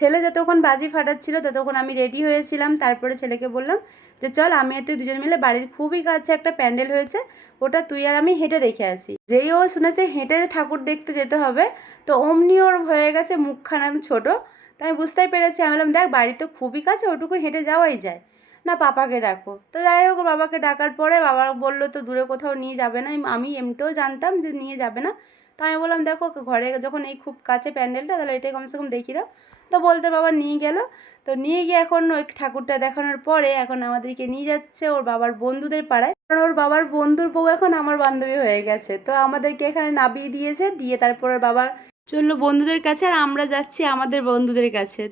ছেলে যতক্ষণ বাজি ফাটাচ্ছিল ততক্ষণ আমি রেডি হয়েছিলাম। তারপরে ছেলেকে বললাম যে চল আমি আর তুই দুজন মিলে বাড়ির খুবই কাছে একটা প্যান্ডেল হয়েছে, ওটা তুই আর আমি হেঁটে দেখে আসি। যেই ও শুনেছে হেঁটে ঠাকুর দেখতে যেতে হবে, তো অমনি ওর হয়ে গেছে মুখখানা ছোট। তো আমি বুঝতেই পেরেছি, আমি বললাম দেখ বাড়ি তো খুবই কাছে, ওটুকু হেঁটে যাওয়াই যায়, না পাপাকে ডাকো। তো যাই হোক বাবাকে ডাকার পরে বাবা বললো তো দূরে কোথাও নিয়ে যাবে না। আমি এমনিতেও জানতাম যে নিয়ে যাবে না। তো আমি বললাম দেখো ঘরে যখন এই খুব কাছে প্যান্ডেলটা, তাহলে এটাই কমসে কম দেখিয়ে দাও। তো বলতে বাবা নিয়ে গেল। তো নিয়ে গিয়ে এখন ওই ঠাকুরটা দেখানোর পরে এখন আমাদেরকে নিয়ে যাচ্ছে ওর বাবার বন্ধুদের পাড়ায়, কারণ ওর বাবার বন্ধুর বউ এখন আমার বান্ধবী হয়ে গেছে। তো আমাদেরকে এখানে নামিয়ে দিয়েছে, দিয়ে তারপর ওর বাবা চললো বন্ধুদের কাছে, আর আমরা যাচ্ছি আমাদের বন্ধুদের কাছে।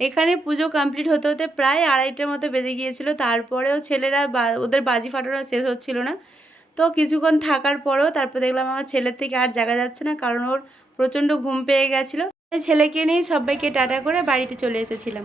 এখানে পুজো কমপ্লিট হতে হতে প্রায় 2:30টার মতো বেজে গিয়েছিল। তারপরেও ছেলেরা ওদের বাজি ফাটানো শেষ হচ্ছিল না। তো কিছুক্ষণ থাকার পরেও তারপর দেখলাম আমার ছেলের থেকে আর জাগা যাচ্ছে না, কারণ ওর প্রচণ্ড ঘুম পেয়ে গেছিলো। ছেলেকে নিয়ে সবাইকে টাটা করে বাড়িতে চলে এসেছিলাম।